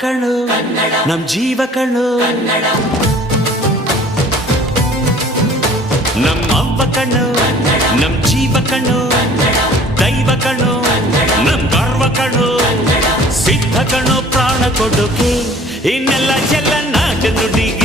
ಕಣ್ಣು ನಮ್ ಜೀವ ಕಣ್ಣು ನಮ್ಮ ಅವ್ವ ಕಣ್ಣು ನಮ್ ಜೀವ ಕಣ್ಣು ದೈವ ಕಣ್ಣು ನಮ್ ಗರ್ವ ಕಣ್ಣು ಸಿದ್ಧ ಕಣ್ಣು ಪ್ರಾಣ ಕೊಡೋಕೆ ಇನ್ನೆಲ್ಲ ಎಲ್ಲ ನಾಟ ನುಡಿಗೆ